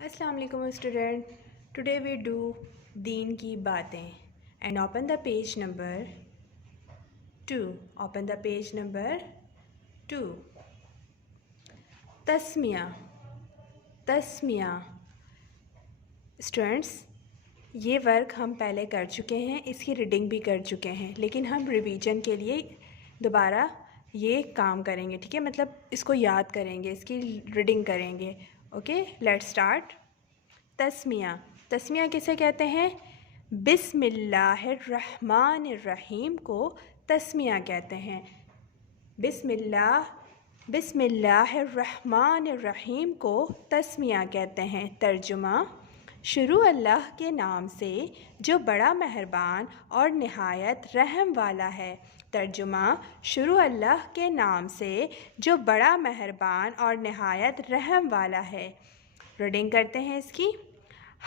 अस्सलाम वालेकुम student, today we do दीन की बातें and open the page number 2. Open the page number 2. Tasmiya Tasmiya students, ये वर्क हम पहले कर चुके हैं, इसकी रीडिंग भी कर चुके हैं, लेकिन हम रिवीजन के लिए दोबारा ये काम करेंगे। ठीक है, मतलब इसको याद करेंगे, इसकी रीडिंग करेंगे। Okay, let's start. Tasmiya Tasmiya किसे कहते हैं? बिस्मिल्लाहिर्रहमानिर्रहीम को तस्मिया कहते हैं। बिस्मिल्लाहिर्रहमानिर्रहीम को तस्मिया कहते हैं। तर्जुमा: शुरू अल्लाह के नाम से जो बड़ा मेहरबान और निहायत रहम वाला है। तर्जुमा: शुरू अल्लाह के नाम से जो बड़ा मेहरबान और निहायत रहम वाला है। रीडिंग करते हैं इसकी।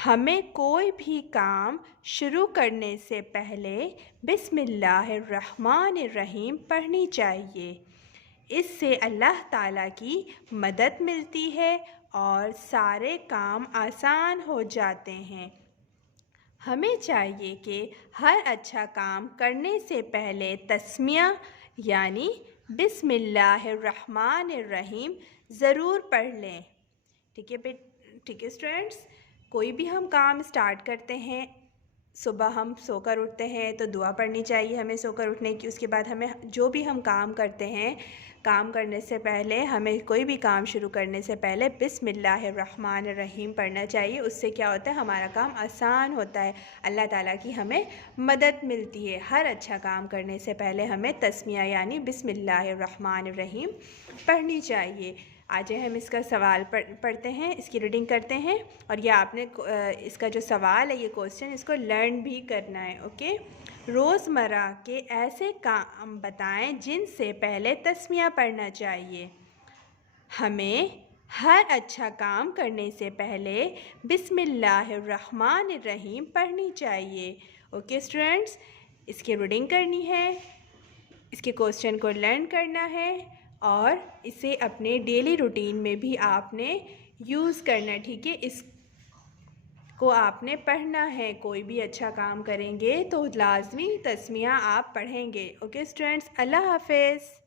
हमें कोई भी काम शुरू करने से पहले बिस्मिल्लाहिर्रहमानिर्रहीम पढ़नी चाहिए। इससे अल्लाह ताला की मदद मिलती है और सारे काम आसान हो जाते हैं। हमें चाहिए कि हर अच्छा काम करने से पहले तस्मिया यानी बिस्मिल्लाहिर्रहमानिर्रहीम ज़रूर पढ़ लें। ठीक है स्टूडेंट्स, कोई भी हम काम स्टार्ट करते हैं, सुबह हम सोकर उठते हैं तो दुआ पढ़नी चाहिए हमें सोकर उठने की। उसके बाद हमें जो भी हम काम करते हैं, काम करने से पहले हमें कोई भी काम शुरू करने से पहले बिस्मिल्लाहिर्रहमानिर्रहीम पढ़ना चाहिए। उससे क्या होता है, हमारा काम आसान होता है, अल्लाह ताला की हमें मदद मिलती है। हर अच्छा काम करने से पहले हमें तस्मिया यानी बिस्मिल्लाहिर्रहमानिर्रहीम पढ़नी चाहिए। आज हम इसका सवाल पढ़ते हैं, इसकी रीडिंग करते हैं, और ये आपने इसका जो सवाल है, ये क्वेश्चन, इसको लर्न भी करना है। ओके, रोज़मर्रा के ऐसे काम बताएं जिनसे पहले तस्मिया पढ़ना चाहिए। हमें हर अच्छा काम करने से पहले बिस्मिल्लाहिर्रहमानिर्रहीम पढ़नी चाहिए। ओके स्टूडेंट्स, इसकी रीडिंग करनी है, इसके क्वेश्चन को लर्न करना है और इसे अपने डेली रूटीन में भी आपने यूज़ करना है। ठीक है, इसको आपने पढ़ना है। कोई भी अच्छा काम करेंगे तो लाजमी तस्मिया आप पढ़ेंगे। ओके स्टूडेंट्स, अल्लाह हाफ़िज़।